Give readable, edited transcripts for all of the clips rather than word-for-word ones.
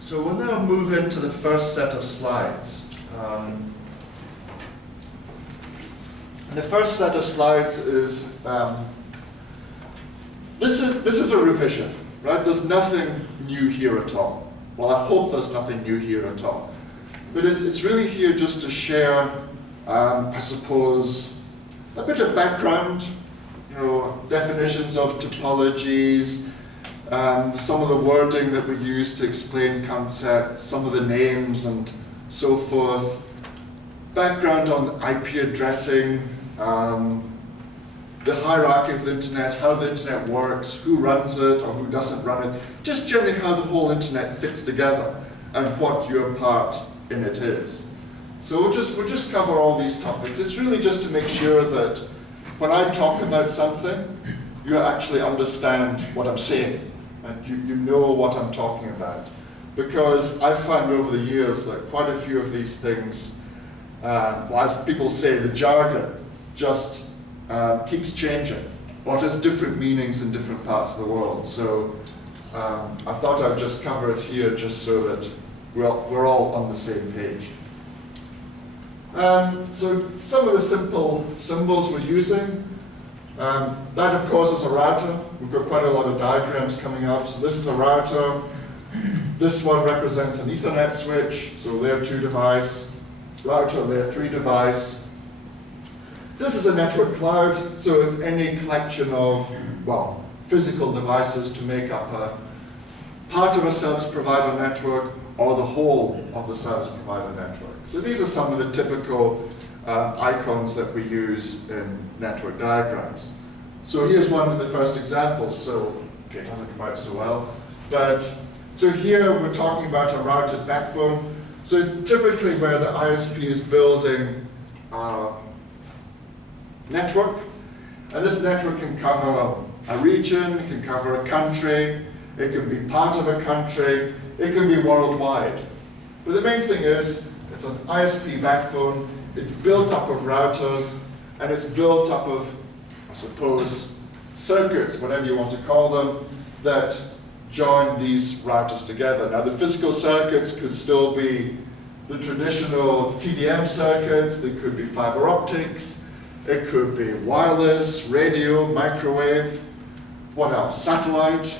So we'll now move into the first set of slides. The first set of slides is, this is a revision, right? There's nothing new here at all. Well, I hope there's nothing new here at all. But it's really here just to share, I suppose, a bit of background, definitions of topologies, some of the wording that we use to explain concepts, some of the names and so forth, background on IP addressing, the hierarchy of the internet, how the internet works, who runs it or who doesn't run it, just generally how the whole internet fits together and what your part in it is. So we'll just cover all these topics. It's really just to make sure that when I talk about something, you actually understand what I'm saying and you know what I'm talking about. Because I've found over the years that quite a few of these things, as people say, the jargon just keeps changing or has different meanings in different parts of the world. So I thought I'd just cover it here just so that we're all on the same page. So some of the simple symbols we're using, that of course is a router. We've got quite a lot of diagrams coming up. So this is a router. This one represents an Ethernet switch, so layer 2 device. Router, layer 3 device. This is a network cloud, so it's any collection of, well, physical devices to make up a part of a service provider network or the whole of the service provider network. So these are some of the typical icons that we use in network diagrams. So here's one of the first examples, so okay, it doesn't come out so well. But so here we're talking about a routed backbone. So typically where the ISP is building a network, and this network can cover a region, it can cover a country, it can be part of a country, it can be worldwide. But the main thing is, it's an ISP backbone, it's built up of routers, and it's built up of, I suppose, circuits, whatever you want to call them, that join these routers together. Now the physical circuits could still be the traditional TDM circuits, they could be fiber optics, it could be wireless, radio, microwave, what else? Satellite,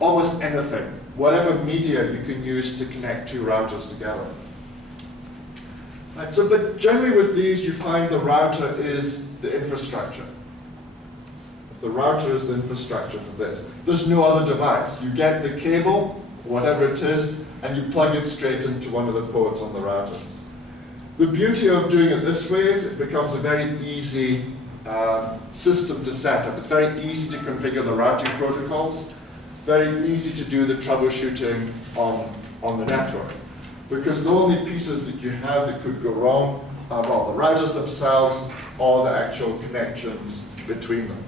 almost anything. Whatever media you can use to connect two routers together. Right, so, but generally with these you find the router is the infrastructure. The router is the infrastructure for this. There's no other device. You get the cable, whatever it is, and you plug it straight into one of the ports on the routers. The beauty of doing it this way is it becomes a very easy system to set up. It's very easy to configure the routing protocols, very easy to do the troubleshooting on the network. Because the only pieces that you have that could go wrong are, well, the routers themselves or the actual connections between them.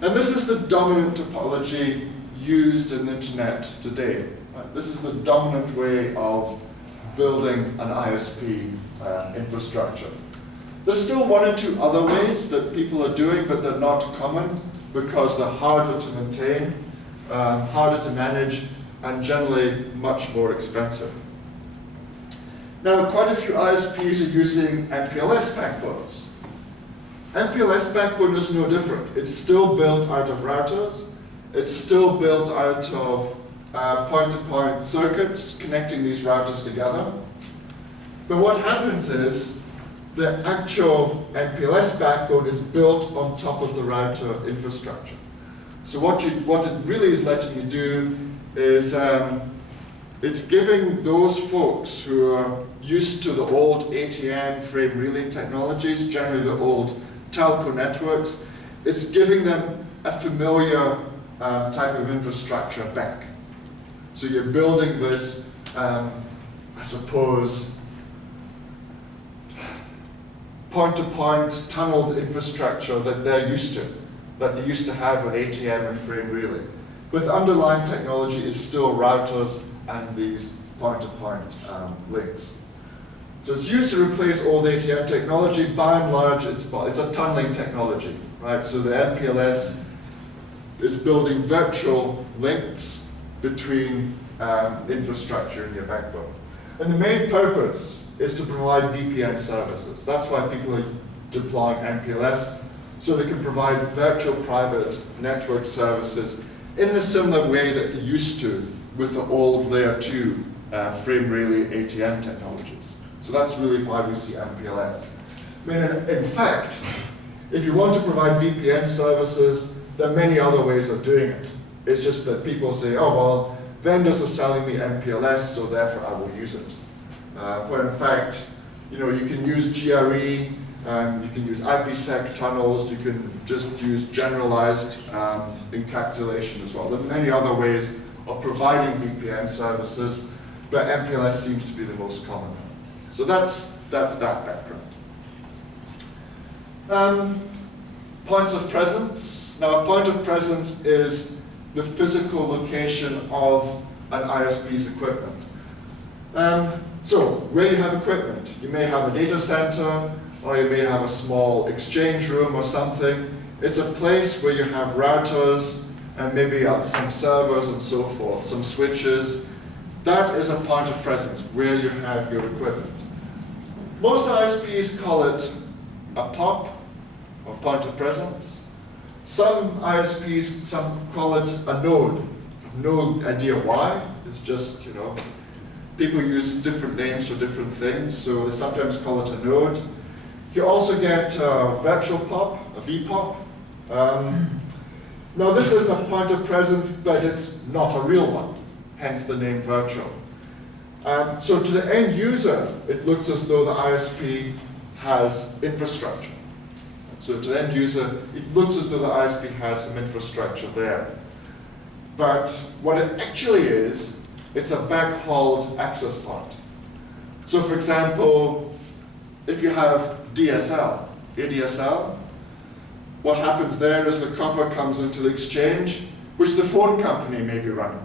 And this is the dominant topology used in the internet today. Right? This is the dominant way of building an ISP infrastructure. There's still one or two other ways that people are doing, but they're not common because they're harder to maintain, harder to manage, and generally much more expensive. Now, quite a few ISPs are using MPLS backbones. MPLS backbone is no different. It's still built out of routers. It's still built out of point-to-point circuits connecting these routers together. But what happens is the actual MPLS backbone is built on top of the router infrastructure. So what it really is letting you do is it's giving those folks who are used to the old ATM frame relay technologies, generally the old telco networks, it's giving them a familiar type of infrastructure back. So you're building this, I suppose, point-to-point tunneled infrastructure that they're used to, that they used to have with ATM and frame relay. But the underlying technology is still routers and these point-to-point links. So it's used to replace old ATM technology. By and large, it's a tunneling technology, right? So the MPLS is building virtual links between infrastructure and your backbone. And the main purpose is to provide VPN services. That's why people are deploying MPLS, so they can provide virtual private network services in the similar way that they used to with the old layer 2 frame relay ATM technologies. So that's really why we see MPLS. I mean, in fact, if you want to provide VPN services, there are many other ways of doing it. It's just that people say, oh, well, vendors are selling me MPLS, so therefore I will use it. Where in fact, you can use GRE, you can use IPsec tunnels, you can just use generalized encapsulation as well. There are many other ways of providing VPN services, but MPLS seems to be the most common. So that's that background. Points of presence. Now, a point of presence is the physical location of an ISP's equipment. So, where you have equipment, you may have a data center, or you may have a small exchange room or something. It's a place where you have routers, and maybe some servers and so forth, some switches. That is a point of presence, where you have your equipment. Most ISPs call it a POP, or point of presence. Some ISPs, call it a node. No idea why. It's just, people use different names for different things, so they sometimes call it a node. You also get a virtual POP, a VPOP. Now this is a point of presence, but it's not a real one, hence the name virtual. So to the end user, it looks as though the ISP has infrastructure. So to the end user, it looks as though the ISP has some infrastructure there. But what it actually is, it's a backhauled access point. So for example, if you have DSL, ADSL, what happens there is the copper comes into the exchange, which the phone company may be running.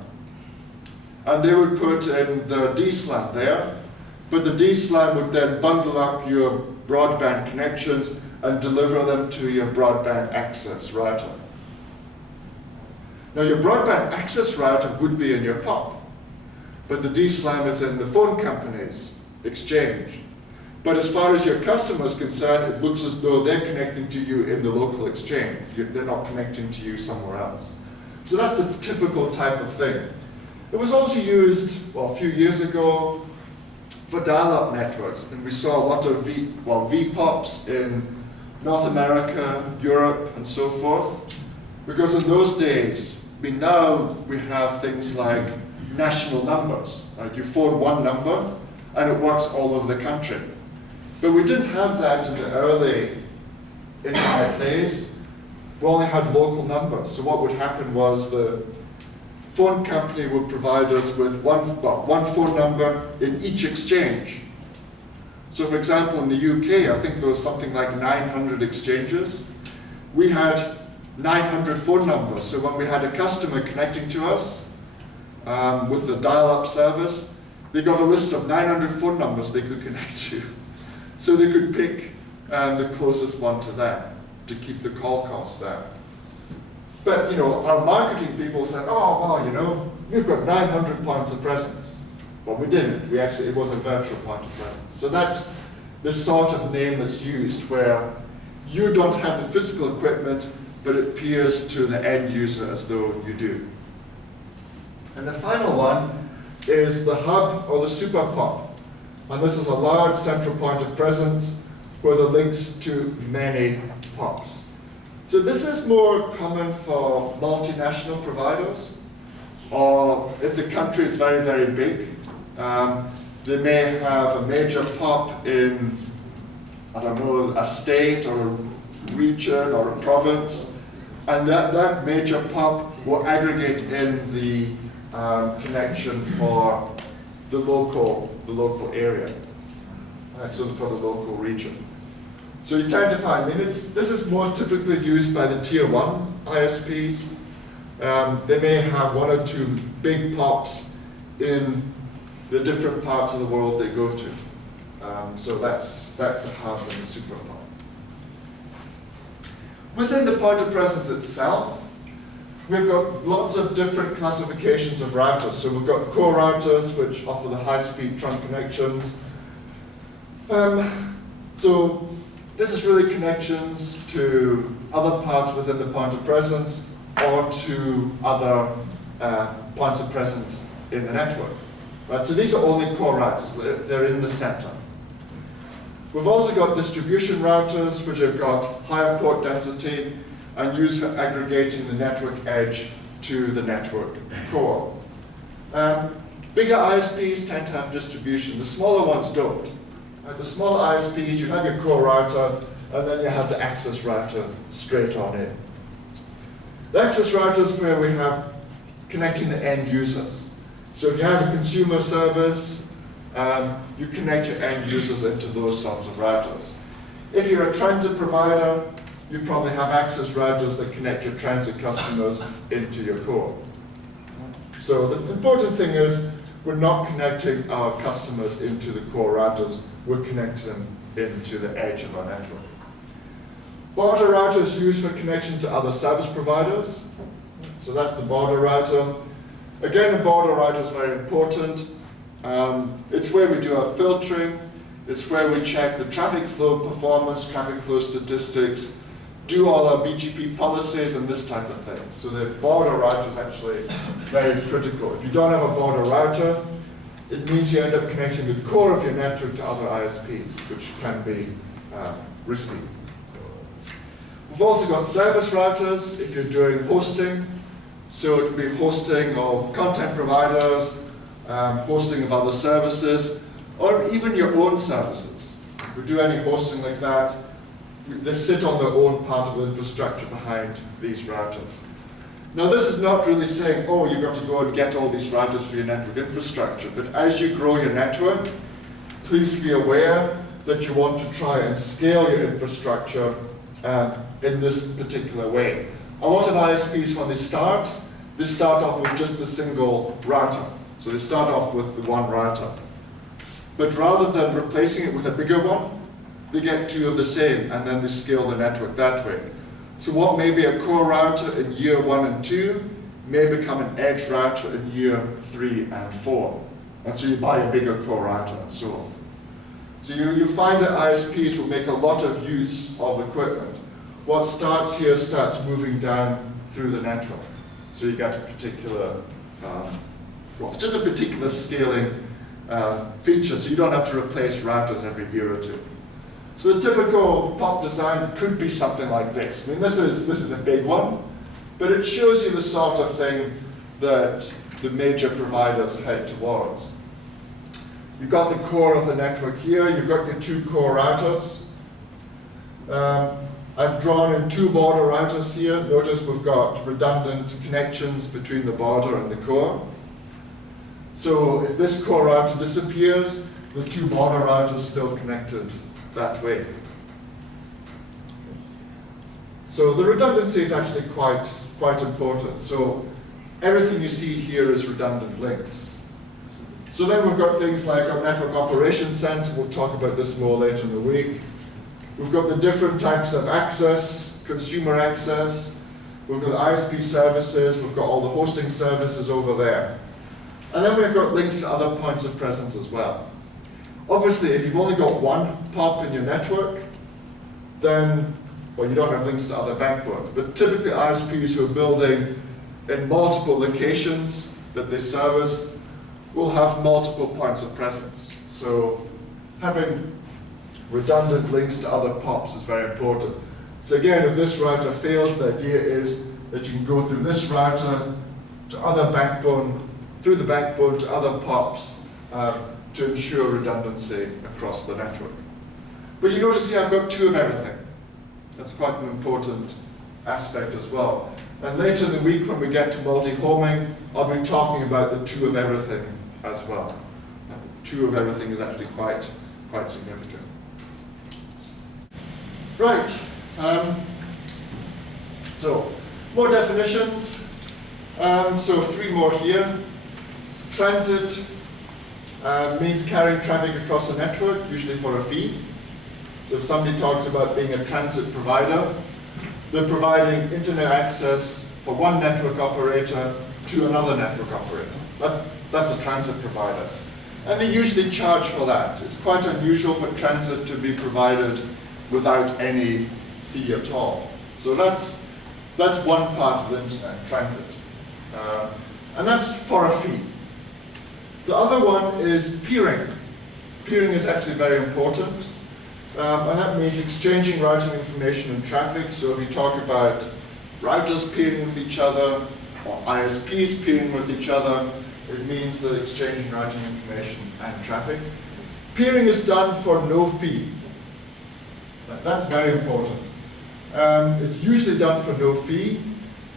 And they would put in the DSLAM there, but the DSLAM would then bundle up your broadband connections and deliver them to your broadband access router. Now your broadband access router would be in your POP, but the DSLAM is in the phone company's exchange. But as far as your customer is concerned, it looks as though they're connecting to you in the local exchange. They're not connecting to you somewhere else. So that's a typical type of thing. It was also used, a few years ago for dial-up networks. And we saw a lot of VPOPs in North America, Europe, and so forth. Because in those days, now we have things like national numbers. Right? You phone one number, and it works all over the country. But we didn't have that in the early internet days. We only had local numbers. So what would happen was the phone company would provide us with one phone number in each exchange. So for example, in the UK, I think there was something like 900 exchanges. We had 900 phone numbers. So when we had a customer connecting to us with the dial-up service, they got a list of 900 phone numbers they could connect to. So they could pick the closest one to them to keep the call costs down. But our marketing people said, oh, well, we've got 900 points of presence. Well, we didn't. It was a virtual point of presence. So that's the sort of name that's used where you don't have the physical equipment, but it appears to the end user as though you do. And the final one is the hub or the super POP. And this is a large central point of presence where there links to many POPs. So this is more common for multinational providers, or if the country is very, very big, they may have a major POP in, a state or a region or a province, and that major POP will aggregate in the connection for the local area, so for the local region. So you tend to find, this is more typically used by the tier 1 ISPs. They may have one or two big POPs in the different parts of the world they go to. So that's the hub and the super POP. Within the point of presence itself, We've got lots of different classifications of routers. So we've got core routers, which offer the high-speed trunk connections. So this is really connections to other parts within the point of presence or to other points of presence in the network. Right? So these are only core routers. They're in the center. We've also got distribution routers, which have got higher port density and used for aggregating the network edge to the network core. Bigger ISPs tend to have distribution. The smaller ones don't. The smaller ISPs, you have your core router, and then you have the access router straight on in. The access router is where we have connecting the end users. So if you have a consumer service, you connect your end users into those sorts of routers. If you're a transit provider, you probably have access routers that connect your transit customers into your core. So the important thing is we're not connecting our customers into the core routers, we're connecting them into the edge of our network. Border router is used for connection to other service providers. So that's the border router. Again, the border router is very important. It's where we do our filtering. It's where we check the traffic flow performance, traffic flow statistics, do all our BGP policies and this type of thing. So the border router is actually very critical. If you don't have a border router, it means you end up connecting the core of your network to other ISPs, which can be risky. We've also got service routers if you're doing hosting. So it can be hosting of content providers, hosting of other services, or even your own services. If we do any hosting like that, they sit on their own part of the infrastructure behind these routers. Now this is not really saying, oh, you've got to go and get all these routers for your network infrastructure, but as you grow your network, please be aware that you want to try and scale your infrastructure in this particular way. A lot of ISPs, when they start off with just the single router. So they start off with the one router. But rather than replacing it with a bigger one, they get two of the same, and then they scale the network that way. So what may be a core router in year 1 and 2 may become an edge router in year 3 and 4. And so you buy a bigger core router and so on. So you find that ISPs will make a lot of use of equipment. What starts here starts moving down through the network. So you get a particular, just a particular scaling feature, so you don't have to replace routers every year or two. So the typical POP design could be something like this. I mean, this is a big one, but it shows you the sort of thing that the major providers head towards. You've got the core of the network here, you've got your two core routers. I've drawn in two border routers here. Notice we've got redundant connections between the border and the core. So if this core router disappears, the two border routers still connected that way. So the redundancy is actually quite important. So everything you see here is redundant links. So then we've got things like our network operations center. We'll talk about this more later in the week. We've got the different types of access, consumer access. We've got the ISP services. We've got all the hosting services over there. And then we've got links to other points of presence as well. Obviously, if you've only got one POP in your network, then, well, you don't have links to other backbones. But typically, ISPs who are building in multiple locations that they service will have multiple points of presence. So having redundant links to other POPs is very important. So again, if this router fails, the idea is that you can go through this router to other backbone, through the backbone to other POPs to ensure redundancy across the network. But you notice here I've got two of everything. That's quite an important aspect as well. And later in the week when we get to multi-homing, I'll be talking about the two of everything as well. And the two of everything is actually quite significant. Right, so more definitions. So 3 more here. Transit means carrying traffic across a network, usually for a fee. So if somebody talks about being a transit provider, they're providing internet access for one network operator to another network operator. That's a transit provider. And they usually charge for that. It's quite unusual for transit to be provided without any fee at all. So that's one part of the internet, transit. And that's for a fee. The other one is peering. Peering is actually very important. And that means exchanging routing information and traffic. So if you talk about routers peering with each other, or ISPs peering with each other, it means that exchanging routing information and traffic. Peering is done for no fee. That's very important. It's usually done for no fee,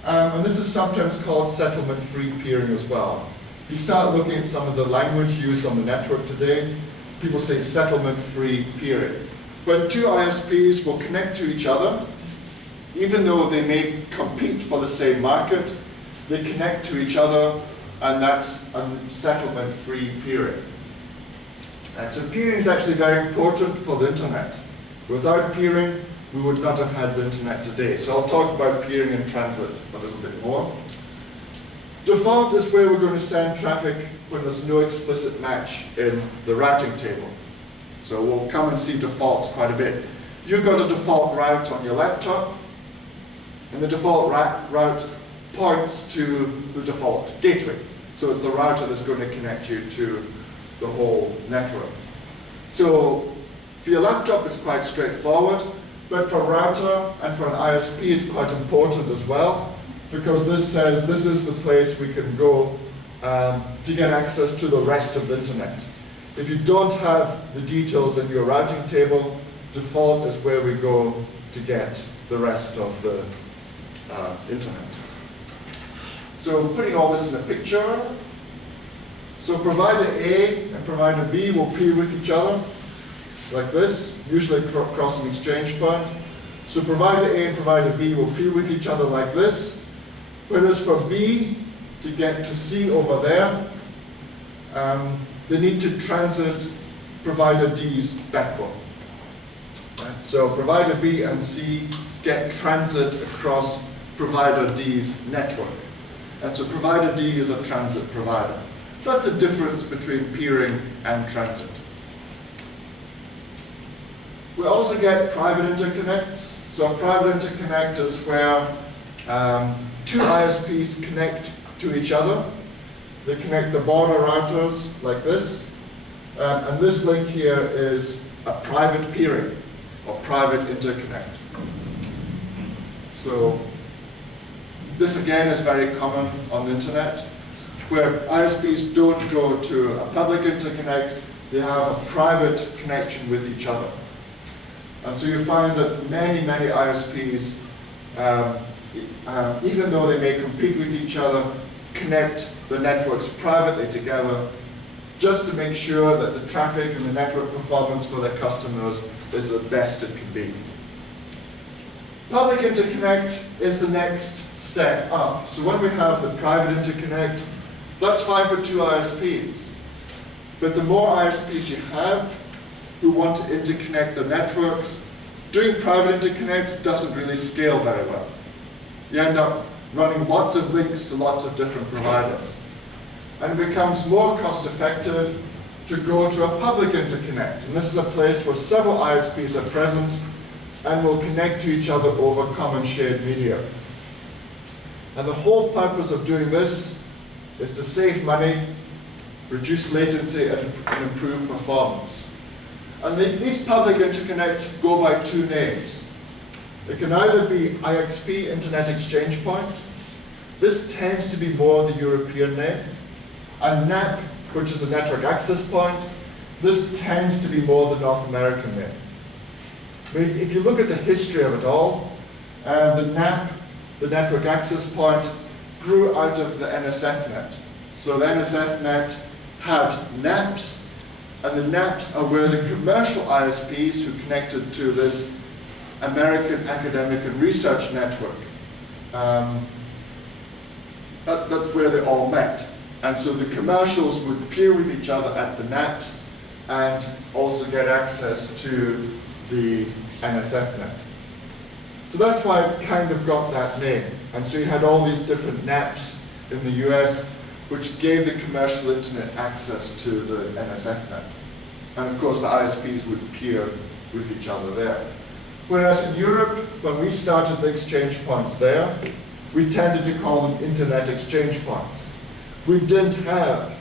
and this is sometimes called settlement-free peering as well. If you start looking at some of the language used on the network today, people say settlement-free peering. When two ISPs will connect to each other, even though they may compete for the same market, they connect to each other, and that's a settlement-free peering. And so peering is actually very important for the internet. Without peering, we would not have had the internet today. So I'll talk about peering in transit a little bit more. Default is where we're going to send traffic when there's no explicit match in the routing table. So we'll come and see defaults quite a bit. You've got a default route on your laptop, and the default route points to the default gateway. So it's the router that's going to connect you to the whole network. So for your laptop, it's quite straightforward, but for a router and for an ISP, it's quite important as well, because this says this is the place we can go to get access to the rest of the internet. If you don't have the details in your routing table, default is where we go to get the rest of the internet. So putting all this in a picture, so provider A and provider B will peer with each other like this, usually across an exchange point. So provider A and provider B will peer with each other like this, whereas for B to get to C over there, they need to transit provider D's backbone. Right? So provider B and C get transit across provider D's network. And so provider D is a transit provider. So that's the difference between peering and transit. We also get private interconnects. So a private interconnect is where two ISPs connect to each other. They connect the border routers like this. And this link here is a private peering or private interconnect. So this again is very common on the internet, where ISPs don't go to a public interconnect, they have a private connection with each other. And so you find that many ISPs, even though they may compete with each other, connect the networks privately together just to make sure that the traffic and the network performance for their customers is the best it can be. Public interconnect is the next step up. So when we have the private interconnect, that's fine for two ISPs. But the more ISPs you have who want to interconnect the networks, doing private interconnects doesn't really scale very well. You end up running lots of links to lots of different providers. And it becomes more cost effective to go to a public interconnect. And this is a place where several ISPs are present and will connect to each other over common shared media. And the whole purpose of doing this is to save money, reduce latency, and improve performance. And these public interconnects go by two names. It can either be IXP, Internet Exchange Point. This tends to be more the European name. And NAP, which is a Network Access Point, this tends to be more the North American name. If you look at the history of it all, the NAP, the Network Access Point, grew out of the NSFnet. So the NSFnet had NAPs, and the NAPs are where the commercial ISPs who connected to this American academic and research network, that's where they all met. And so the commercials would peer with each other at the NAPs and also get access to the NSFnet. So that's why it's kind of got that name. And so you had all these different NAPs in the US, which gave the commercial internet access to the NSFnet. And of course, the ISPs would peer with each other there. Whereas in Europe, when we started the exchange points there, we tended to call them internet exchange points. We didn't have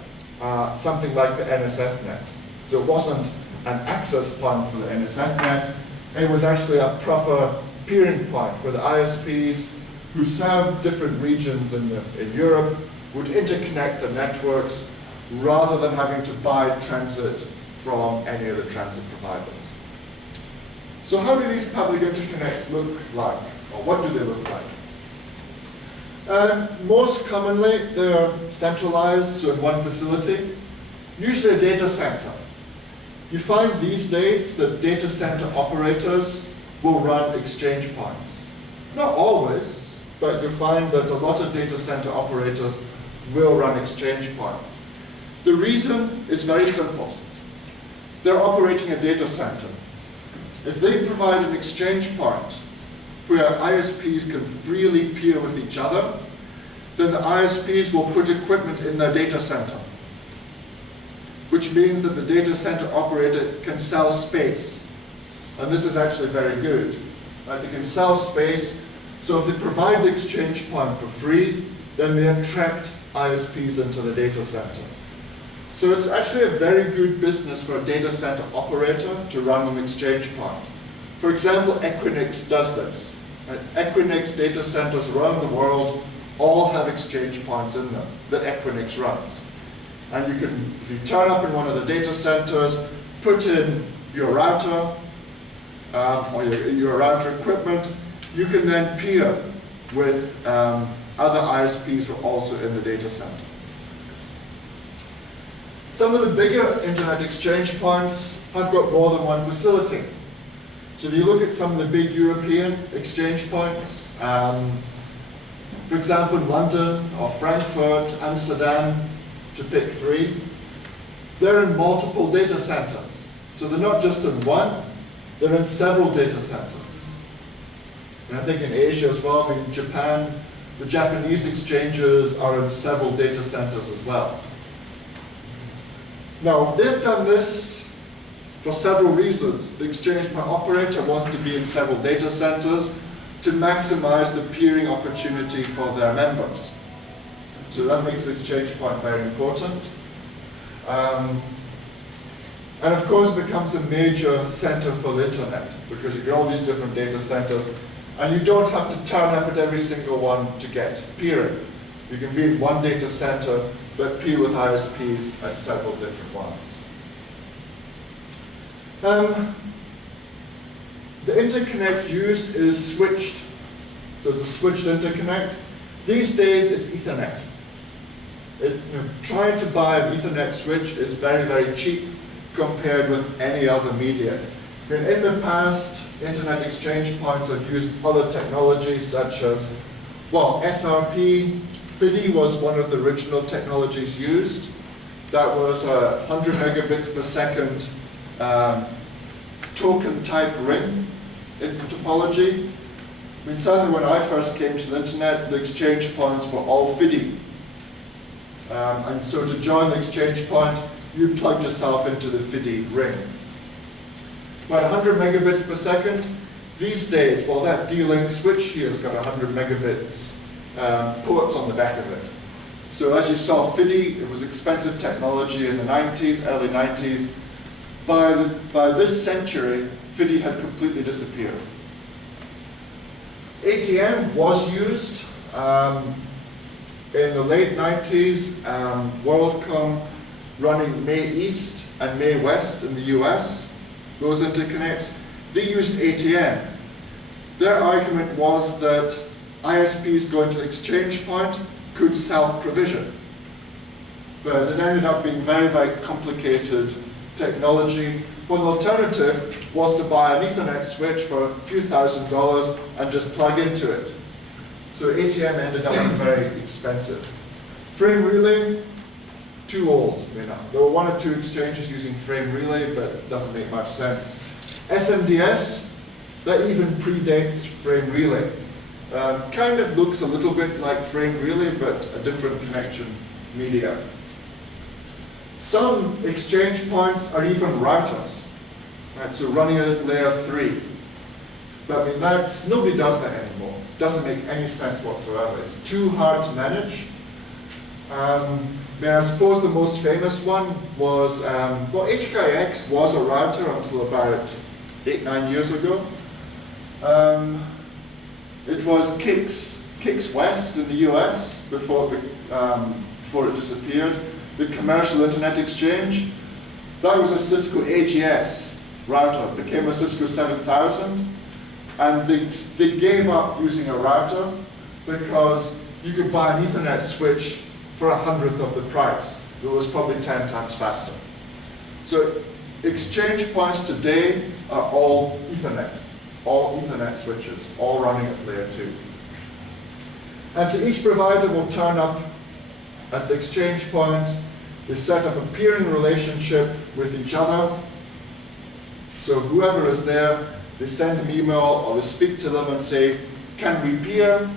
something like the NSFnet. So it wasn't an access point for the NSFnet. It was actually a proper peering point where the ISPs who served different regions in Europe would interconnect the networks rather than having to buy transit from any of the transit providers. So how do these public interconnects look like? Or what do they look like? Most commonly, they're centralized, so in one facility, usually a data center. You find these days that data center operators will run exchange points. Not always, but you find that a lot of data center operators will run exchange points. The reason is very simple. They're operating a data center. If they provide an exchange point where ISPs can freely peer with each other, then the ISPs will put equipment in their data center, which means that the data center operator can sell space. And this is actually very good. Right? They can sell space, so if they provide the exchange point for free, then they attract ISPs into the data center. So it's actually a very good business for a data center operator to run an exchange point. For example, Equinix does this. Equinix data centers around the world all have exchange points in them that Equinix runs. And you can, if you turn up in one of the data centers, put in your router or your router equipment, you can then peer with other ISPs who are also in the data center. Some of the bigger internet exchange points have got more than one facility. So if you look at some of the big European exchange points, for example, in London or Frankfurt, Amsterdam, to pick three, they're in multiple data centers. So they're not just in one, they're in several data centers. And I think in Asia as well, I mean, Japan, the Japanese exchanges are in several data centers as well. Now, they've done this for several reasons. The exchange point operator wants to be in several data centers to maximize the peering opportunity for their members. So that makes the exchange point very important. And of course, it becomes a major center for the internet because you get all these different data centers and you don't have to turn up at every single one to get peering. You can be in one data center but peer with ISPs at several different ones. The interconnect used is switched. So it's a switched interconnect. These days it's Ethernet. Trying to buy an Ethernet switch is very, very cheap compared with any other media. In the past, internet exchange points have used other technologies such as, well, SRP, FIDI was one of the original technologies used. That was a 100 megabits per second token type ring in topology. I mean, certainly when I first came to the internet, the exchange points were all FIDI. And so to join the exchange point, you plugged yourself into the FIDI ring. But 100 megabits per second, these days, well, that D-Link switch here has got 100 megabits ports on the back of it. So as you saw, FIDI, it was expensive technology in the 90s, early 90s. By this century, FIDI had completely disappeared. ATM was used in the late 90s, WorldCom running May East and May West in the US, those interconnects, they used ATM. Their argument was that ISPs going to the exchange point could self-provision. But it ended up being very, very complicated technology. Well, the alternative was to buy an Ethernet switch for a few $1,000s and just plug into it. So ATM ended up being very expensive. Frame relay, too old. There were one or two exchanges using frame relay, but it doesn't make much sense. SMDS, that even predates frame relay. Kind of looks a little bit like frame relay, but a different connection media. Some exchange points are even routers, right? So running at layer 3. But I mean, nobody does that anymore. Doesn't make any sense whatsoever. It's too hard to manage. I suppose the most famous one was, well, HKX was a router until about 8-9 years ago. It was Kix West in the US before it disappeared. The commercial internet exchange, that was a Cisco AGS router. It became a Cisco 7000. And they gave up using a router because you could buy an Ethernet switch for 1/100th of the price. It was probably 10 times faster. So exchange points today are all Ethernet switches, all running at layer 2. And so each provider will turn up at the exchange point. They set up a peering relationship with each other. So whoever is there, they send an email or they speak to them and say, can we peer?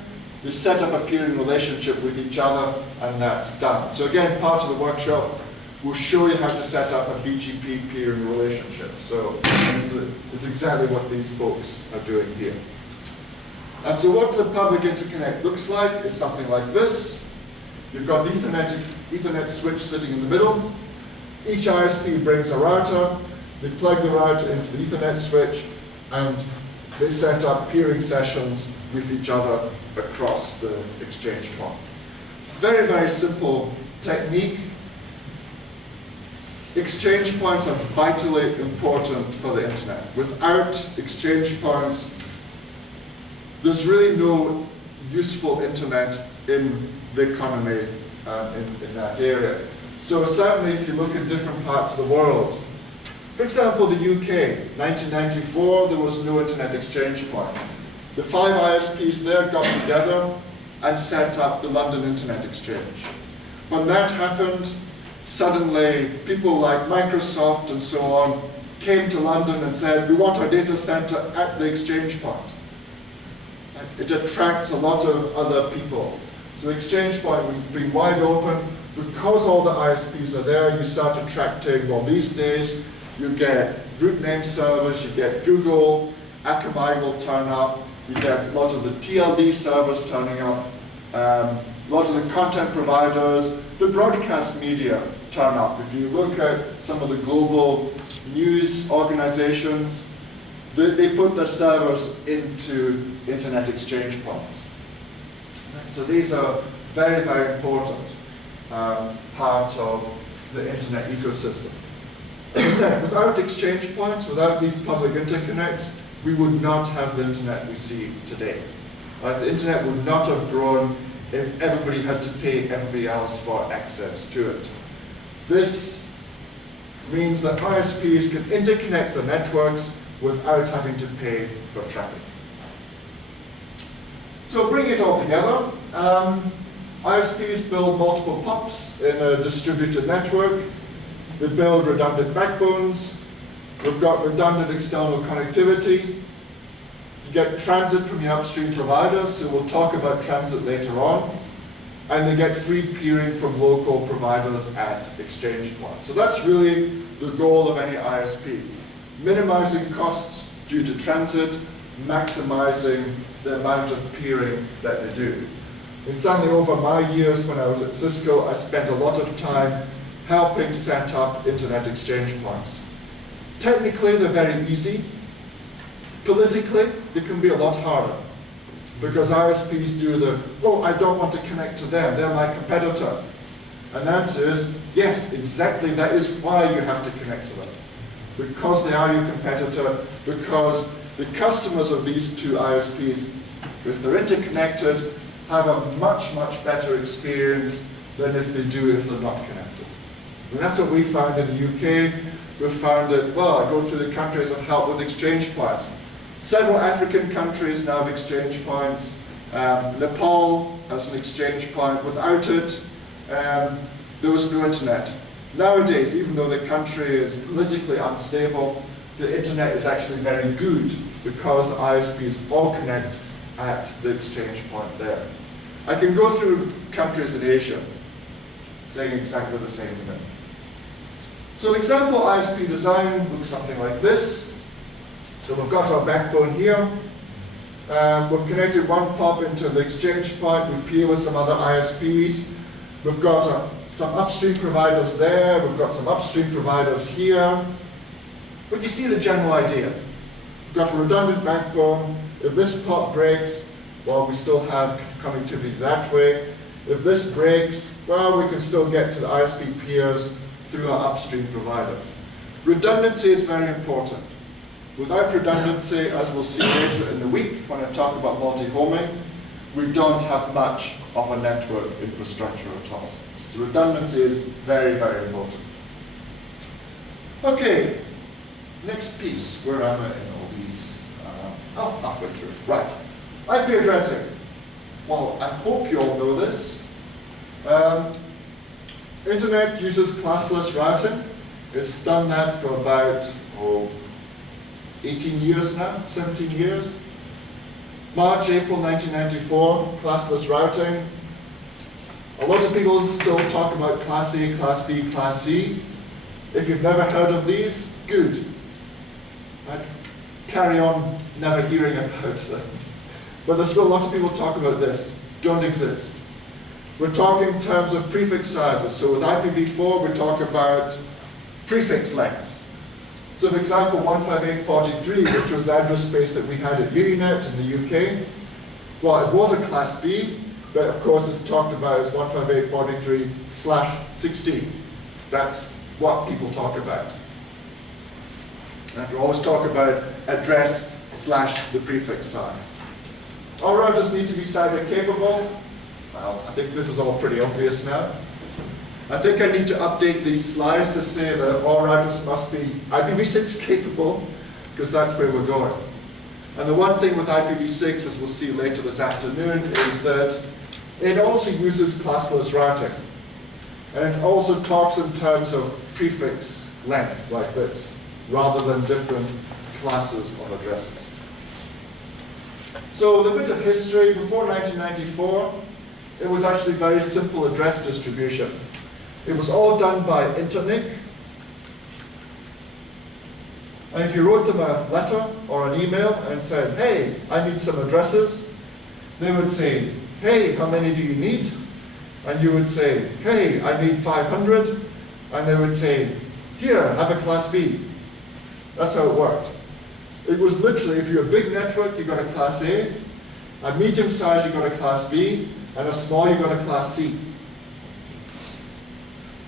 They set up a peering relationship with each other, and that's done. So again, part of the workshop will show you how to set up a BGP peering relationship. So it's exactly what these folks are doing here. And so what the public interconnect looks like is something like this. You've got the Ethernet switch sitting in the middle. Each ISP brings a router. They plug the router into the Ethernet switch, and they set up peering sessions with each other across the exchange point. It's a very, very simple technique. Exchange points are vitally important for the internet. Without exchange points, there's really no useful internet in the economy in that area. So certainly if you look at different parts of the world, for example, the UK, 1994, there was no internet exchange point. The 5 ISPs there got together and set up the London Internet Exchange. When that happened, suddenly people like Microsoft and so on came to London and said, we want our data center at the exchange point. It attracts a lot of other people. So the exchange point would be wide open. Because all the ISPs are there, you start attracting, well, these days, you get root name servers, you get Google, Akamai will turn up, you get a lot of the TLD servers turning up, a lot of the content providers, the broadcast media turn up. If you look at some of the global news organizations, they put their servers into internet exchange points. So these are very, very important part of the internet ecosystem. As I said, without exchange points, without these public interconnects, we would not have the internet we see today. Right? The internet would not have grown if everybody had to pay everybody else for access to it. This means that ISPs can interconnect the networks without having to pay for traffic. So bring it all together. ISPs build multiple POPs in a distributed network. They build redundant backbones. We've got redundant external connectivity. You get transit from your upstream providers, so we'll talk about transit later on. And they get free peering from local providers at exchange points. So that's really the goal of any ISP. Minimizing costs due to transit, maximizing the amount of peering that they do. And certainly over my years when I was at Cisco, I spent a lot of time helping set up internet exchange points. Technically, they're very easy. Politically, they can be a lot harder. Because ISPs do the, oh, I don't want to connect to them, they're my competitor. And the answer is, yes, exactly, that is why you have to connect to them. Because they are your competitor, because the customers of these two ISPs, if they're interconnected, have a much, much better experience than if they do if they're not connected. And that's what we found in the UK. We found that, well, I go through the countries I've helped with exchange points. Several African countries now have exchange points. Nepal has an exchange point. Without it, there was no internet. Nowadays, even though the country is politically unstable, the internet is actually very good because the ISPs all connect at the exchange point there. I can go through countries in Asia saying exactly the same thing. So the example ISP design looks something like this. So we've got our backbone here. We've connected one POP into the exchange point. We peer with some other ISPs. We've got some upstream providers there. We've got some upstream providers here. But you see the general idea. We've got a redundant backbone. If this POP breaks, well, we still have connectivity that way. If this breaks, well, we can still get to the ISP peers through our upstream providers. Redundancy is very important. Without redundancy, as we'll see later in the week when I talk about multi-homing, we don't have much of a network infrastructure at all. So redundancy is very, very important. Okay, next piece. Where am I in all these? Halfway through. Right. IP addressing. Well, I hope you all know this. Internet uses classless routing. It's done that for about 18 years now, 17 years. March, April 1994, classless routing. A lot of people still talk about Class A, Class B, Class C. If you've never heard of these, good. Right? Carry on never hearing about them. But there's still a lot of people talk about this. Don't exist. We're talking in terms of prefix sizes. So with IPv4, we talk about prefix lengths. So for example, 158.43, which was the address space that we had at Uninet in the UK, well, it was a Class B, but of course it's talked about as 158.43/16. That's what people talk about. And we always talk about address / the prefix size. Our routers need to be cyber capable. Well, I think this is all pretty obvious now. I think I need to update these slides to say that all routers must be IPv6 capable, because that's where we're going. And the one thing with IPv6, as we'll see later this afternoon, is that it also uses classless routing. And it also talks in terms of prefix length, like this, rather than different classes of addresses. So the bit of history, before 1994, it was actually very simple address distribution. It was all done by Interconnect. And if you wrote them a letter or an email and said, hey, I need some addresses, they would say, hey, how many do you need? And you would say, hey, I need 500. And they would say, here, have a Class B. That's how it worked. It was literally, if you're a big network, you got a Class A medium size, you got a Class B, and a small, you got a Class C.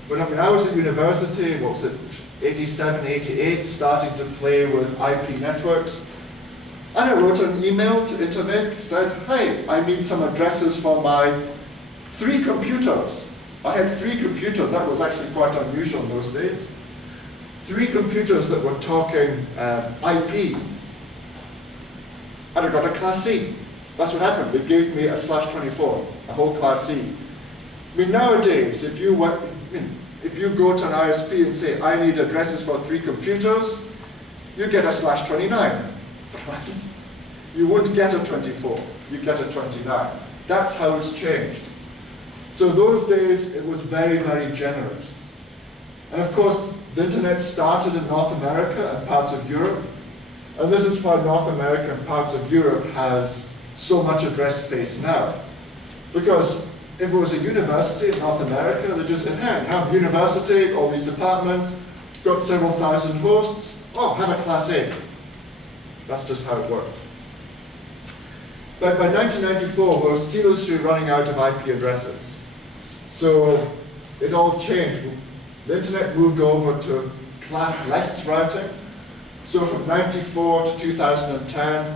When I was at university, what was it, 87, 88, starting to play with IP networks, and I wrote an email to Internet, said, hey, I need some addresses for my 3 computers. I had 3 computers, that was actually quite unusual in those days. 3 computers that were talking IP. And I got a Class C. That's what happened. They gave me a /24, a whole Class C. I mean, nowadays, if you go to an ISP and say, I need addresses for 3 computers, you get a /29. Right? You wouldn't get a 24, you get a 29. That's how it's changed. So those days, it was very, very generous. And of course, the internet started in North America and parts of Europe. And this is why North America and parts of Europe has so much address space now. Because if it was a university in North America, they just said, hey, have university, all these departments, got several thousand hosts, oh, have a Class A. That's just how it worked. But by 1994, we were seriously running out of IP addresses. So it all changed. The internet moved over to classless routing. So from 94 to 2010,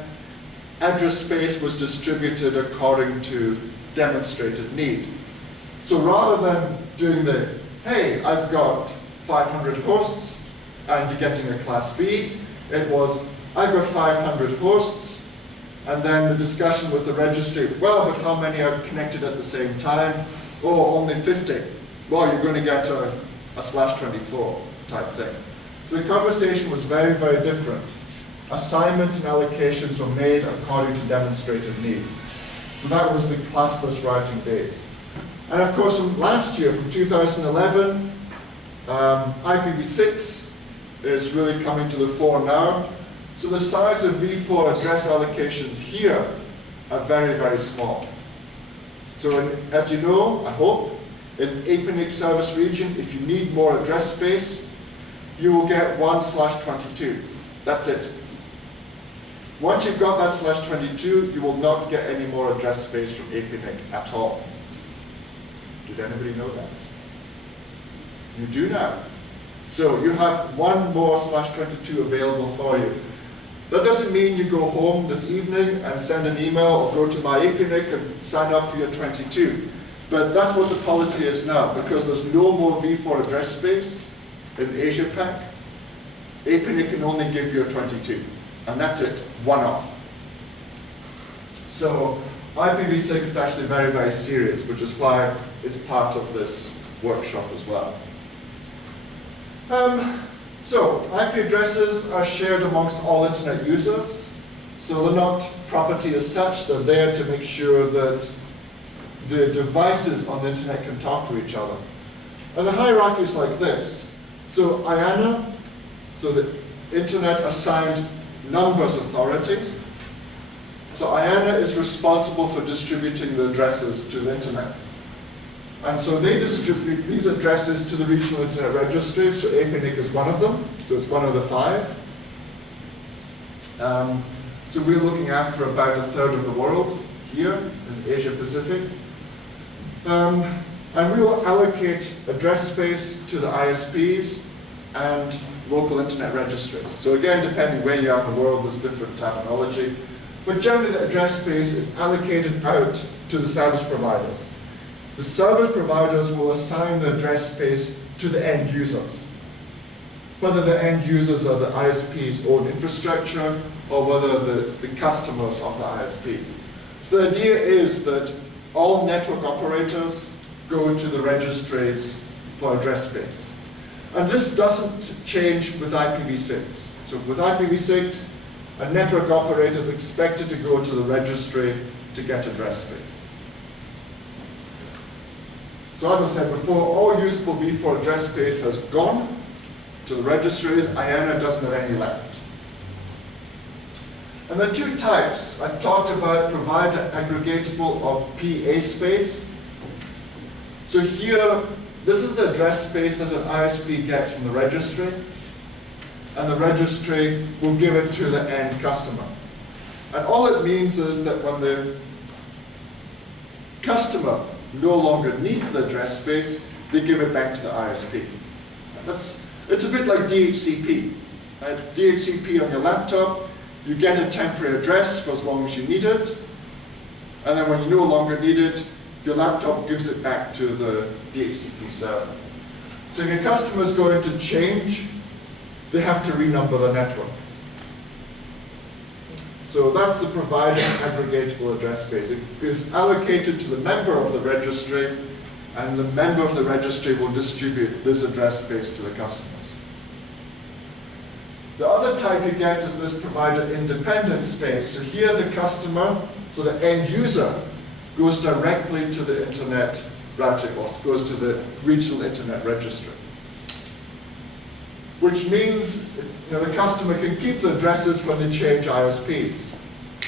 address space was distributed according to demonstrated need. So rather than doing the, hey, I've got 500 hosts and you're getting a Class B, it was, I've got 500 hosts, and then the discussion with the registry, well, but how many are connected at the same time? Oh, only 50. Well, you're going to get a /24 type thing. So the conversation was very, very different. assignments and allocations were made according to demonstrated need. So that was the classless routing days. And of course, from last year, from 2011, IPv6 is really coming to the fore now. So the size of v4 address allocations here are very, very small. So as you know, I hope, in Apricot service region, if you need more address space, you will get 1/22. That's it. Once you've got that /22, you will not get any more address space from Apricot at all. Did anybody know that? You do now. So you have one more /22 available for you. That doesn't mean you go home this evening and send an email or go to my Apricot and sign up for your 22. But that's what the policy is now, because there's no more v4 address space in Asia Pac. Apricot can only give you a 22, and that's it, one off. So IPv6 is actually very, very serious, which is why it's part of this workshop as well. So IP addresses are shared amongst all internet users. So they're not property as such, they're there to make sure that the devices on the internet can talk to each other. And the hierarchy is like this. So IANA, so the internet assigned numbers authority. So IANA is responsible for distributing the addresses to the internet. And so they distribute these addresses to the regional internet registries. So Apricot is one of them, so it's one of the 5. So we're looking after about 1/3 of the world here in Asia Pacific. And we will allocate address space to the ISPs and local internet registries. So again, depending where you are in the world, there's different terminology. But generally the address space is allocated out to the service providers. The service providers will assign the address space to the end users. Whether the end users are the ISP's own infrastructure or whether it's the customers of the ISP. So the idea is that all network operators go to the registries for address space. And this doesn't change with IPv6. So with IPv6, a network operator is expected to go to the registry to get address space. So as I said before, all usable v4 address space has gone to the registries. IANA doesn't have any left. And there are 2 types. I've talked about provider aggregatable or PA space. So here, this is the address space that an ISP gets from the registry, and the registry will give it to the end customer. And all it means is that when the customer no longer needs the address space, they give it back to the ISP. It's a bit like DHCP. DHCP on your laptop, you get a temporary address for as long as you need it, and then when you no longer need it, your laptop gives it back to the DHCP server. So if your customer is going to change, they have to renumber the network. So that's the provider aggregatable address space. It is allocated to the member of the registry, and the member of the registry will distribute this address space to the customers. The other type you get is this provider independent space. So here the customer, so the end user, goes directly to the internet routing, or goes to the regional internet registry. Which means the customer can keep the addresses when they change ISPs.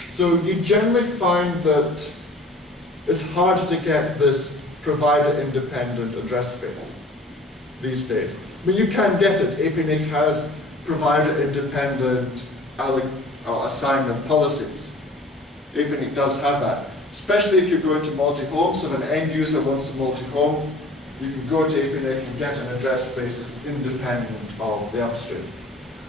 So you generally find that it's hard to get this provider-independent address space these days. I mean, you can get it. Apricot has provider-independent assignment policies. Apricot does have that, especially if you're going to multi-home. So if an end user wants to multi-home, you can go to Apricot and get an address space that's independent of the upstream.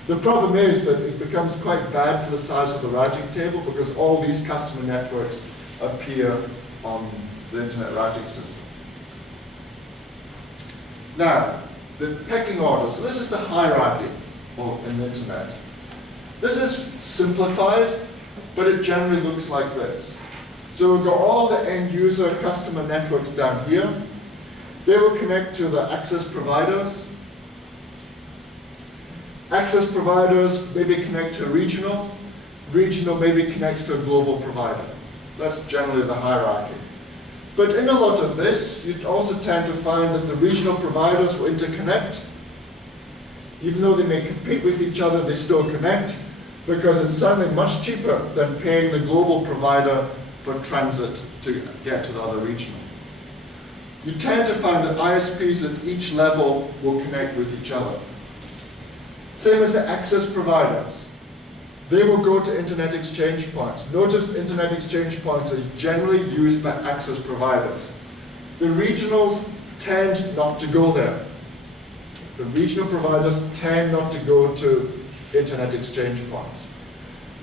The problem is that it becomes quite bad for the size of the routing table because all these customer networks appear on the internet routing system. Now, the pecking order. So this is the hierarchy in the internet. This is simplified, but it generally looks like this. So we've got all the end user customer networks down here. They will connect to the access providers. Access providers maybe connect to a regional. Regional maybe connects to a global provider. That's generally the hierarchy. But in a lot of this, you also tend to find that the regional providers will interconnect. Even though they may compete with each other, they still connect, because it's certainly much cheaper than paying the global provider for transit to get to the other regional. You tend to find that ISPs at each level will connect with each other. Same as the access providers. They will go to internet exchange points. Notice internet exchange points are generally used by access providers. The regionals tend not to go there. The regional providers tend not to go to internet exchange points.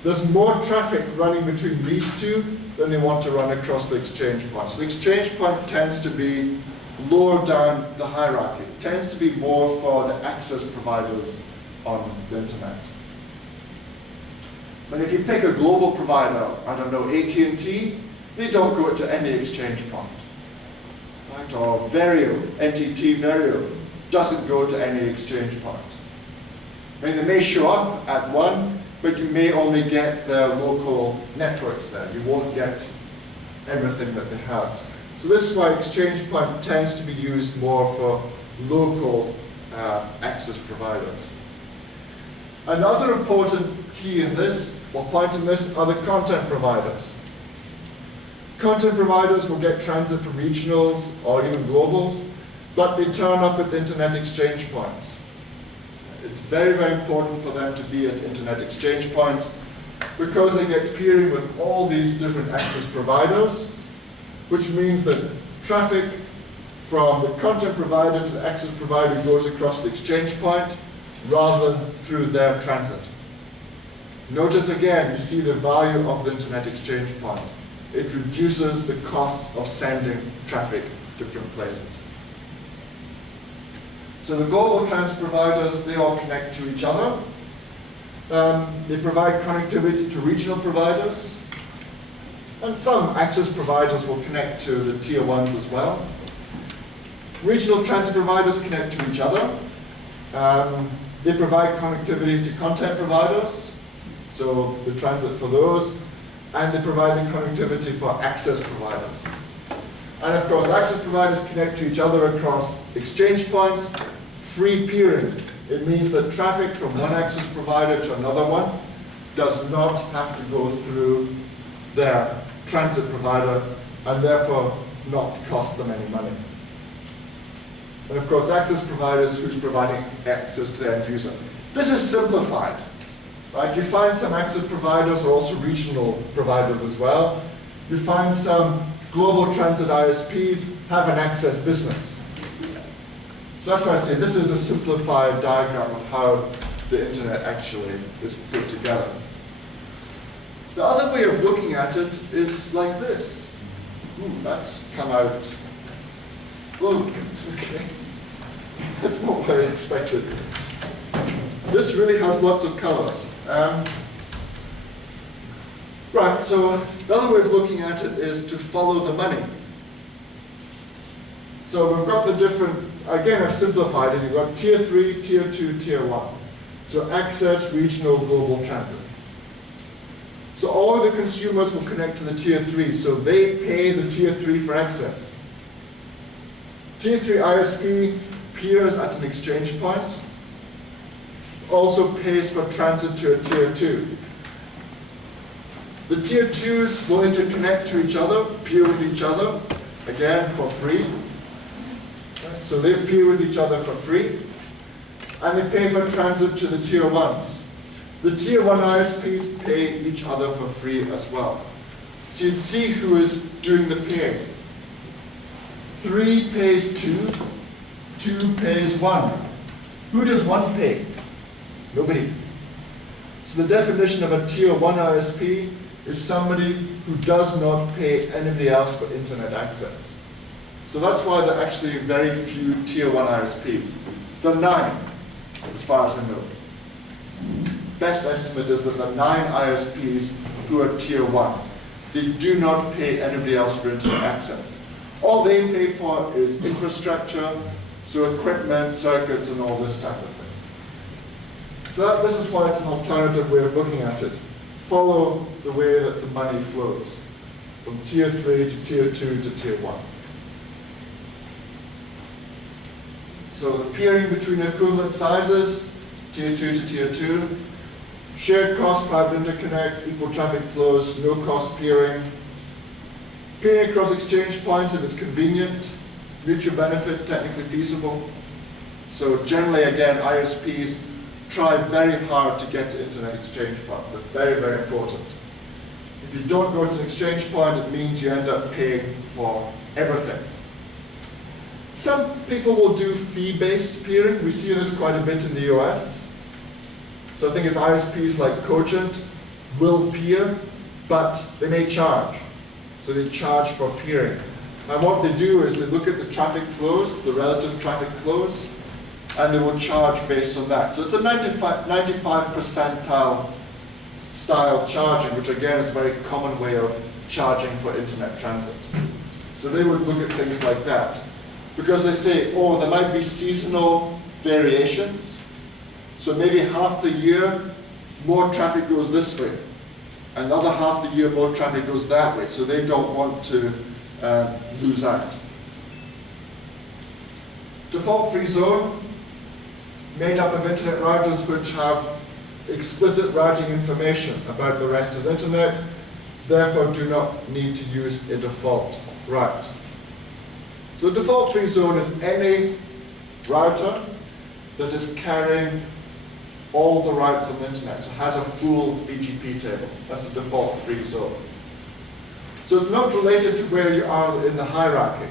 There's more traffic running between these two than they want to run across the exchange points. The exchange point tends to be lower down the hierarchy. It tends to be more for the access providers on the internet. But if you pick a global provider, I don't know, AT&T, they don't go to any exchange point. Right? Or Verio, NTT Verio, doesn't go to any exchange point. I mean, they may show up at one, but you may only get their local networks there. You won't get everything that they have. So this is why exchange point tends to be used more for local access providers. Another important key in this, or point in this, are the content providers. Content providers will get transit from regionals or even globals, but they turn up at the internet exchange points. It's very, very important for them to be at internet exchange points because they get peering with all these different access providers, which means that traffic from the content provider to the access provider goes across the exchange point rather than through their transit. Notice again, you see the value of the internet exchange point. It reduces the cost of sending traffic to different places. So the global transit providers, they all connect to each other. They provide connectivity to regional providers. And some access providers will connect to the tier ones as well. Regional transit providers connect to each other. They provide connectivity to content providers, so the transit for those, and they provide the connectivity for access providers. And of course, access providers connect to each other across exchange points. Free peering. It means that traffic from one access provider to another one does not have to go through their transit provider and therefore not cost them any money. And of course, access providers who's providing access to the end user. This is simplified. Right? You find some access providers are also regional providers as well. You find some global transit ISPs have an access business. So that's why I say this is a simplified diagram of how the internet actually is put together. The other way of looking at it is like this. Ooh, that's come out. Oh, okay. That's not what I expected. This really has lots of colors. Right, so the other way of looking at it is to follow the money. So we've got the different, again I've simplified it, you've got tier 3, tier 2, tier 1. So access, regional, global transit. So all of the consumers will connect to the tier 3, so they pay the tier 3 for access. Tier 3 ISP peers at an exchange point, also pays for transit to a tier 2. The tier 2s will interconnect to each other, peer with each other, again for free. So they peer with each other for free, and they pay for transit to the tier 1s. The tier 1 ISPs pay each other for free as well. So you'd see who is doing the paying. 3 pays 2, 2 pays 1. Who does 1 pay? Nobody. So the definition of a tier 1 ISP is somebody who does not pay anybody else for internet access. So that's why there are actually very few tier 1 ISPs. There are 9, as far as I know. Best estimate is that there are 9 ISPs who are tier 1. They do not pay anybody else for internet access. All they pay for is infrastructure, so equipment, circuits, and all this type of thing. So this is why it's an alternative way of looking at it. Follow the way that the money flows, from tier 3 to tier 2 to tier 1. So the peering between equivalent sizes, tier 2 to tier 2. Shared cost private interconnect, equal traffic flows, no cost peering. Peering across exchange points if it's convenient. Mutual benefit, technically feasible. So generally, again, ISPs try very hard to get to internet exchange points. They're very, very important. If you don't go to an exchange point, it means you end up paying for everything. Some people will do fee-based peering. We see this quite a bit in the US. So I think it's ISPs like Cogent will peer, but they may charge. So they charge for peering. And what they do is they look at the traffic flows, the relative traffic flows, and they will charge based on that. So it's a 95 percentile style charging, which again is a very common way of charging for internet transit. So they would look at things like that. Because they say, oh, there might be seasonal variations. So maybe half the year, more traffic goes this way. And the other half the year, more traffic goes that way. So they don't want to lose out. Default free zone, made up of internet routers which have explicit routing information about the rest of the internet, therefore do not need to use a default route. So the default free zone is any router that is carrying all the routes on the internet, so has a full BGP table. That's a default free zone. So it's not related to where you are in the hierarchy.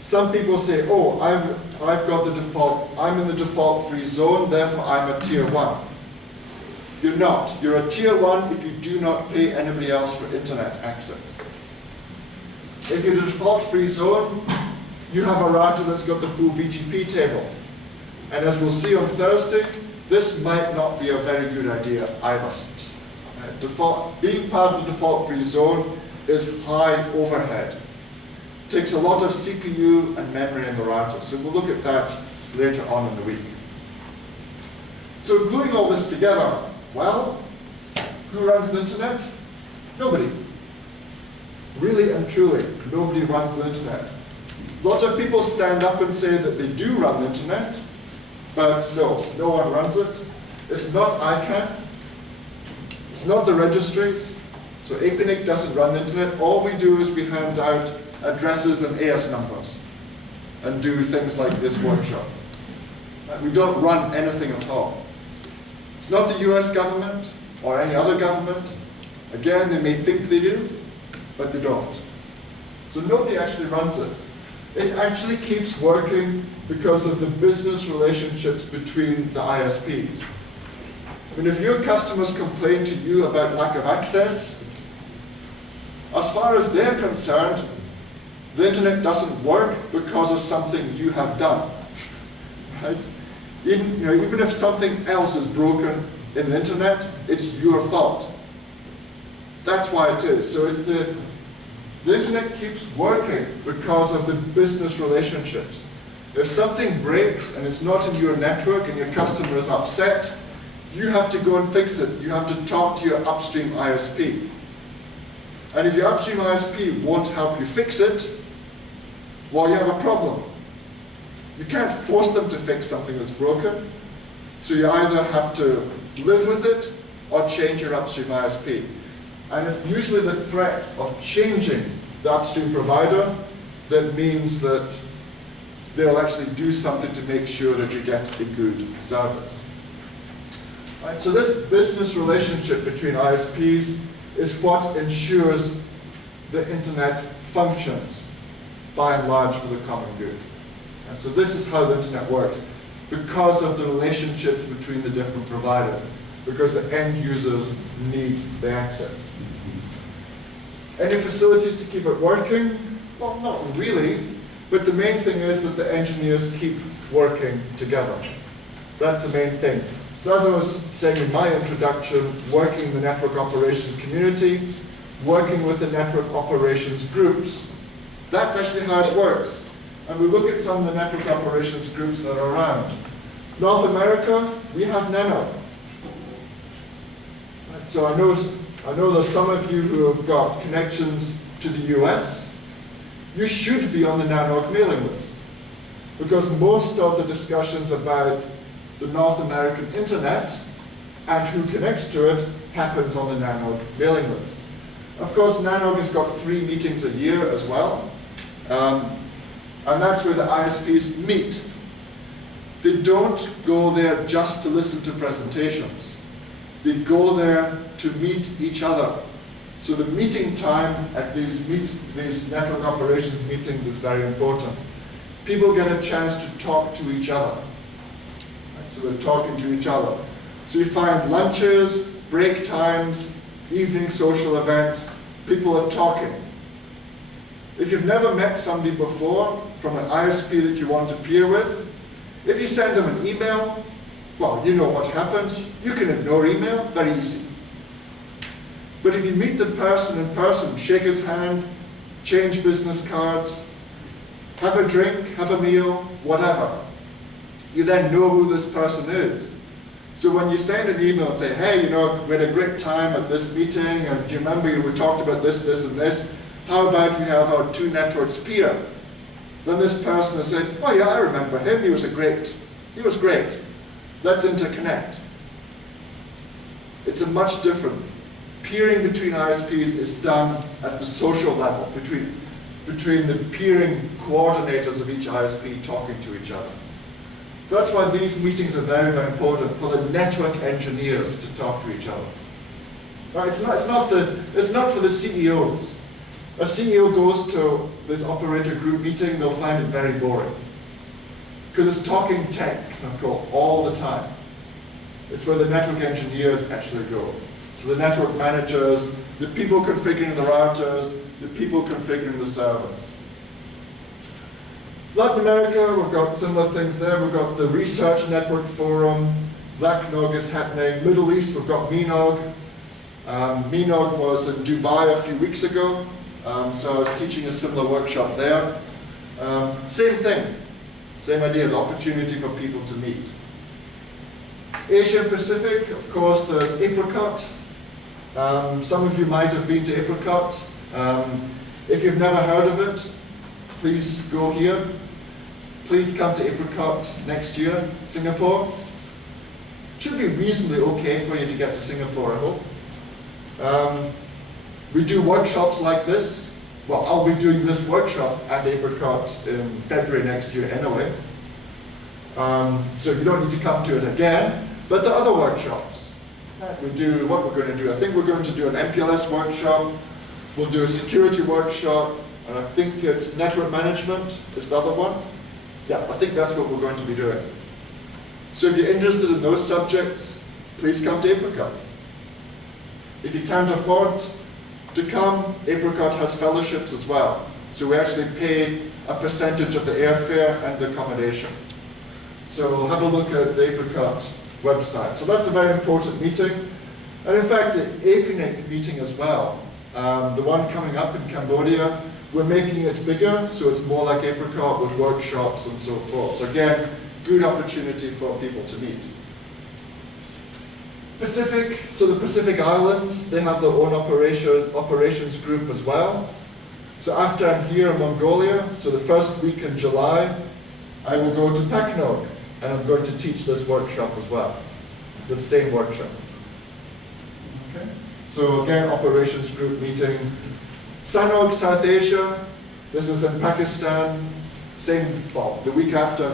Some people say, oh, I've got the default, I'm in the default free zone, therefore I'm a tier 1. You're not. You're a tier 1 if you do not pay anybody else for internet access. If you're the default free zone, you have a router that's got the full BGP table. And as we'll see on Thursday, this might not be a very good idea either. Being part of the default free zone is high overhead. Takes a lot of CPU and memory in the router. So we'll look at that later on in the week. So gluing all this together, well, who runs the internet? Nobody. Really and truly, nobody runs the internet. A lot of people stand up and say that they do run the internet, but no one runs it. It's not ICANN. It's not the registries. So Apricot doesn't run the internet. All we do is we hand out addresses and AS numbers and do things like this workshop. We don't run anything at all. It's not the US government or any other government. Again, they may think they do, but they don't. So nobody actually runs it. It actually keeps working because of the business relationships between the ISPs. I mean, if your customers complain to you about lack of access, as far as they're concerned, the internet doesn't work because of something you have done, right? Even if something else is broken in the internet, it's your fault. That's why it is. So it's the internet keeps working because of the business relationships. If something breaks and it's not in your network and your customer is upset, you have to go and fix it. You have to talk to your upstream ISP. And if your upstream ISP won't help you fix it, well, you have a problem. You can't force them to fix something that's broken. So you either have to live with it or change your upstream ISP. And it's usually the threat of changing the upstream provider that means that they'll actually do something to make sure that you get a good service. Right, so this business relationship between ISPs is what ensures the internet functions, by and large, for the common good. And so this is how the internet works, because of the relationships between the different providers, because the end users need the access. Any facilities to keep it working? Well, not really, but the main thing is that the engineers keep working together. That's the main thing. So as I was saying in my introduction, working in the network operations community, working with the network operations groups, that's actually how it works. And we look at some of the network operations groups that are around. North America, we have Nano. So I know there's some of you who have got connections to the US. You should be on the NANOG mailing list, because most of the discussions about the North American internet and who connects to it happens on the NANOG mailing list. Of course, NANOG has got 3 meetings a year as well, and that's where the ISPs meet. They don't go there just to listen to presentations. They go there to meet each other. So the meeting time at these network operations meetings is very important. People get a chance to talk to each other. Right? So they're talking to each other. So you find lunches, break times, evening social events, people are talking. If you've never met somebody before from an ISP that you want to peer with, if you send them an email, well, you know what happens. You can ignore email, very easy. But if you meet the person in person, shake his hand, change business cards, have a drink, have a meal, whatever, you then know who this person is. So when you send an email and say, hey, you know, we had a great time at this meeting, and do you remember we talked about this, this, and this? How about we have our 2 networks peer? Then this person will say, oh yeah, I remember him, he was great. Let's interconnect. It's a much different. Peering between ISPs is done at the social level, between the peering coordinators of each ISP talking to each other. So that's why these meetings are very, very important for the network engineers to talk to each other. Right? It's not for the CEOs. A CEO goes to this operator group meeting, they'll find it very boring. Because it's talking technical all the time. It's where the network engineers actually go. So the network managers, the people configuring the routers, the people configuring the servers. Latin America, we've got similar things there. We've got the Research Network Forum. LACNOG is happening. Middle East, we've got MENOG. MENOG was in Dubai a few weeks ago. So I was teaching a similar workshop there. Same thing, same idea, the opportunity for people to meet. Asia Pacific, of course, there's Apricot. Some of you might have been to Apricot. If you've never heard of it, please go here. Please come to Apricot next year, Singapore. Should be reasonably okay for you to get to Singapore, I hope. We do workshops like this. Well, I'll be doing this workshop at Apricot in February next year anyway. So you don't need to come to it again. But the other workshops, we do what we're going to do. I think we're going to do an MPLS workshop. We'll do a security workshop. And I think it's network management is the other one. Yeah, I think that's what we're going to be doing. So if you're interested in those subjects, please come to Apricot. If you can't afford to come, Apricot has fellowships as well. So we actually pay a percentage of the airfare and the accommodation. So have a look at the Apricot website. So that's a very important meeting. And in fact, the Interconnect meeting as well, the one coming up in Cambodia, we're making it bigger, so it's more like Apricot with workshops and so forth. So again, good opportunity for people to meet. Pacific, so the Pacific Islands, they have their own operations group as well. So after I'm here in Mongolia, so the first week in July, I will go to Pecking, and I'm going to teach this workshop as well, the same workshop. Okay. So again, operations group meeting. SANOG South Asia, this is in Pakistan, same, well, the week after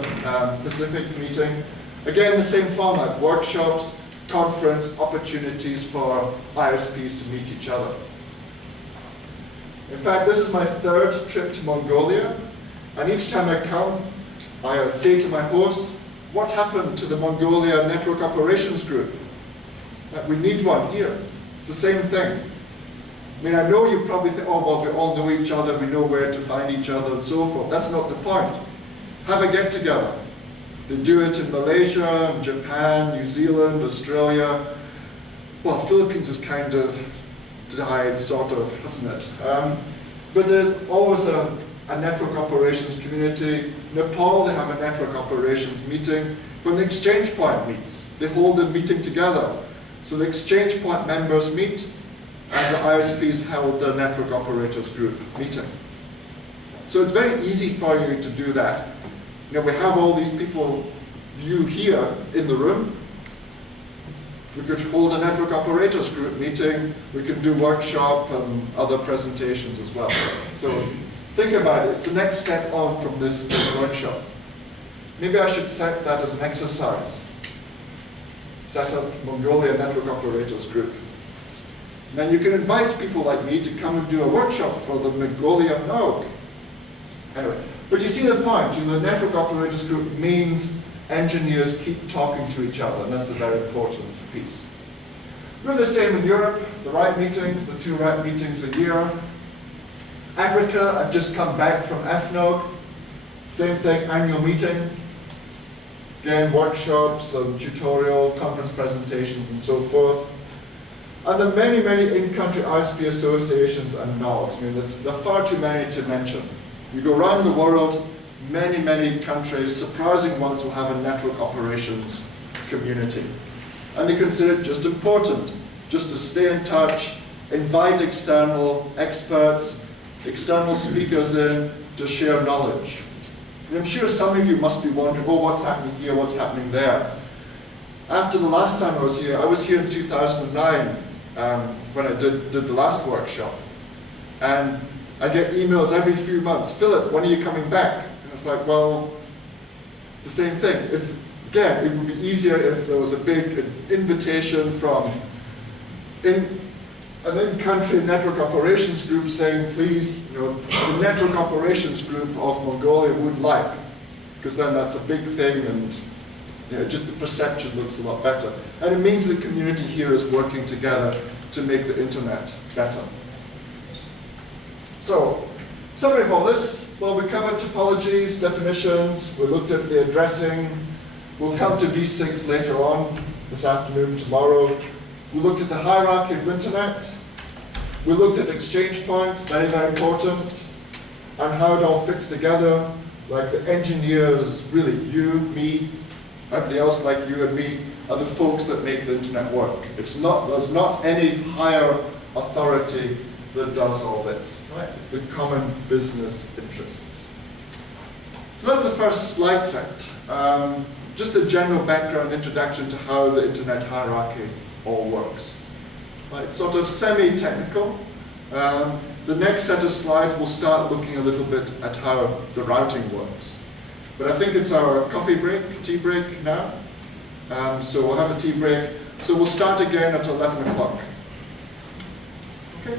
Pacific meeting. Again, the same format, workshops, conference, opportunities for ISPs to meet each other. In fact, this is my 3rd trip to Mongolia, and each time I come, I say to my hosts, what happened to the Mongolia Network Operations Group? We need one here. It's the same thing. I mean, I know you probably think, oh, well, we all know each other, we know where to find each other, and so forth. That's not the point. Have a get-together. They do it in Malaysia, Japan, New Zealand, Australia. Well, Philippines has kind of died, sort of, hasn't it? But there's always a network operations community. Nepal, they have a network operations meeting. When the exchange point meets, they hold a meeting together. So the exchange point members meet, and the ISPs held the network operators group meeting. So it's very easy for you to do that. You know, we have all these people, you here in the room. We could hold a network operators group meeting. We could do workshop and other presentations as well. So think about it. It's the next step on from this workshop. Maybe I should set that as an exercise. Set up Mongolia Network Operators Group. And then you can invite people like me to come and do a workshop for the Mongolian NOG. Anyway, but you see the point. You know, the Network Operators Group means engineers keep talking to each other, and that's a very important piece. We're the same in Europe, the RIPE meetings, the 2 RIPE meetings a year. Africa, I've just come back from FNOG. Same thing, annual meeting. Again, workshops and tutorial, conference presentations, and so forth. And there are many, many in-country ISP associations and NOGs. I mean, there are far too many to mention. You go around the world, many, many countries, surprising ones, will have a network operations community. And they consider it just important, just to stay in touch, invite external experts, external speakers in to share knowledge. And I'm sure some of you must be wondering, oh, what's happening here, what's happening there? After the last time I was here in 2009 when I did the last workshop. And I get emails every few months, Philip, when are you coming back? And it's like, well, it's the same thing. Again, it would be easier if there was a big invitation from an in-country network operations group saying, please, you know, the network operations group of Mongolia would like, because then that's a big thing, and you know, just the perception looks a lot better. And it means the community here is working together to make the internet better. So, summary of all this, well, we covered topologies, definitions, we looked at the addressing, we'll come to V6 later on, this afternoon, tomorrow. We looked at the hierarchy of internet. We looked at exchange points, very, very important, and how it all fits together. Like the engineers, really you, me, everybody else like you and me, are the folks that make the internet work. There's not any higher authority that does all this, right? It's the common business interests. So that's the first slide set. Just a general background introduction to how the internet hierarchy all works. Right, it's sort of semi-technical. The next set of slides will start looking a little bit at how the routing works. But I think it's our coffee break, tea break now. So we'll have a tea break. So we'll start again at 11 o'clock. Okay.